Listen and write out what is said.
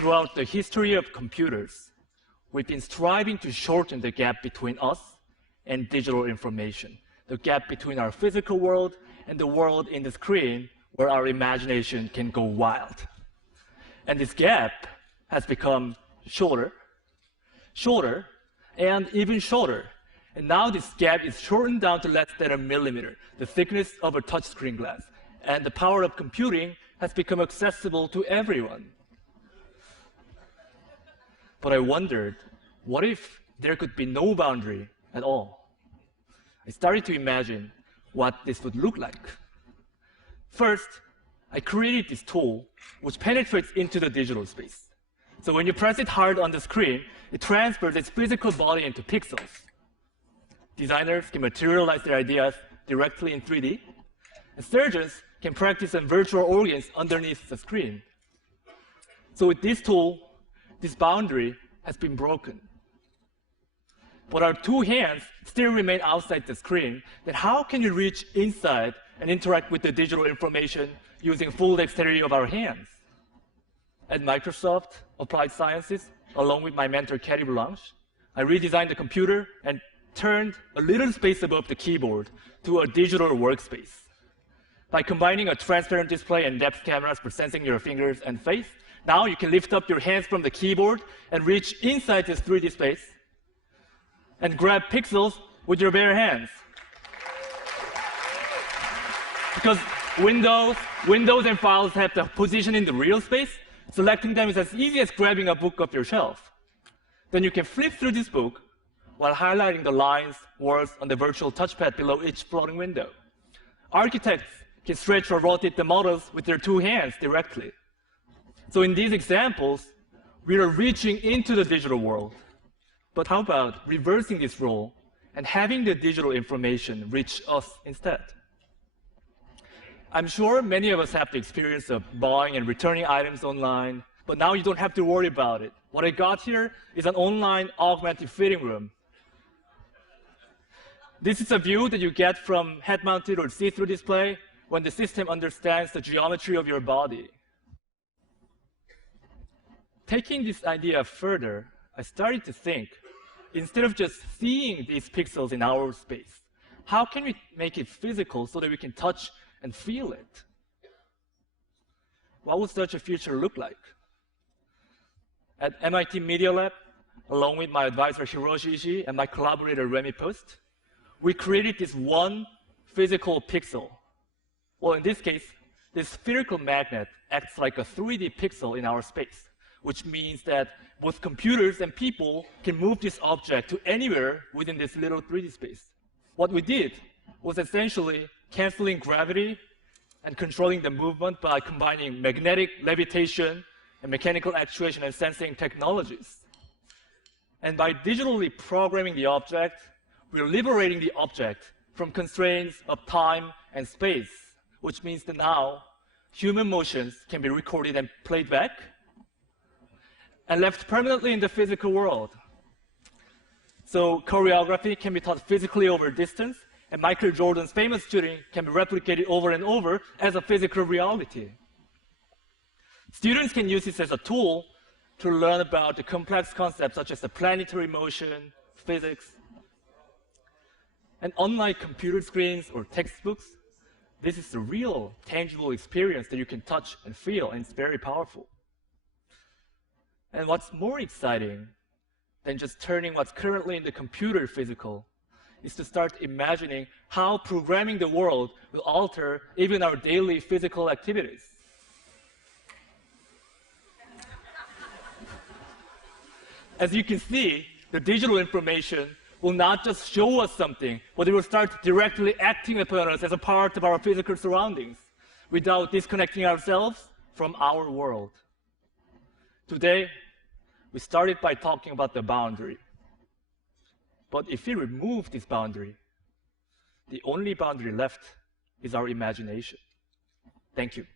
Throughout the history of computers, we've been striving to shorten the gap between us and digital information, the gap between our physical world and the world in the screen where our imagination can go wild. And this gap has become shorter, and even shorter. And now this gap is shortened down to less than a millimeter, the thickness of a touchscreen glass. And the power of computing has become accessible to everyone. But I wondered, what if there could be no boundary at all? I started to imagine what this would look like. First, I created this tool which penetrates into the digital space. So when you press it hard on the screen, it transfers its physical body into pixels. Designers can materialize their ideas directly in 3D, and surgeons can practice on virtual organs underneath the screen. So with this tool, this boundary has been broken. But our two hands still remain outside the screen. Then how can you reach inside and interact with the digital information using full dexterity of our hands? At Microsoft Applied Sciences, along with my mentor, Katie Blanche, I redesigned the computer and turned a little space above the keyboard to a digital workspace. By combining a transparent display and depth cameras for sensing your fingers and face, now you can lift up your hands from the keyboard and reach inside this 3D space and grab pixels with your bare hands. Because Windows and files have the position in the real space, selecting them is as easy as grabbing a book off your shelf. Then you can flip through this book while highlighting the lines, words on the virtual touchpad below each floating window. Architects can stretch or rotate the models with their two hands directly. So in these examples, we are reaching into the digital world. But how about reversing this role and having the digital information reach us instead? I'm sure many of us have the experience of buying and returning items online, but now you don't have to worry about it. What I got here is an online augmented fitting room. This is a view that you get from head-mounted or see-through display when the system understands the geometry of your body. Taking this idea further, I started to think, instead of just seeing these pixels in our space, how can we make it physical so that we can touch and feel it? What would such a future look like? At MIT Media Lab, along with my advisor Hiroshi Ishii and my collaborator Remy Post, we created this one physical pixel. Well, in this case, this spherical magnet acts like a 3D pixel in our space, which means that both computers and people can move this object to anywhere within this little 3D space. What we did was essentially canceling gravity and controlling the movement by combining magnetic levitation and mechanical actuation and sensing technologies. And by digitally programming the object, we're liberating the object from constraints of time and space, which means that now human motions can be recorded and played back and left permanently in the physical world. So choreography can be taught physically over distance, and Michael Jordan's famous shooting can be replicated over and over as a physical reality. Students can use this as a tool to learn about the complex concepts such as the planetary motion, physics. And unlike computer screens or textbooks, this is a real, tangible experience that you can touch and feel, and it's very powerful. And what's more exciting than just turning what's currently in the computer physical is to start imagining how programming the world will alter even our daily physical activities. As you can see, the digital information will not just show us something, but it will start directly acting upon us as a part of our physical surroundings without disconnecting ourselves from our world. Today, we started by talking about the boundary. But if we remove this boundary, the only boundary left is our imagination. Thank you.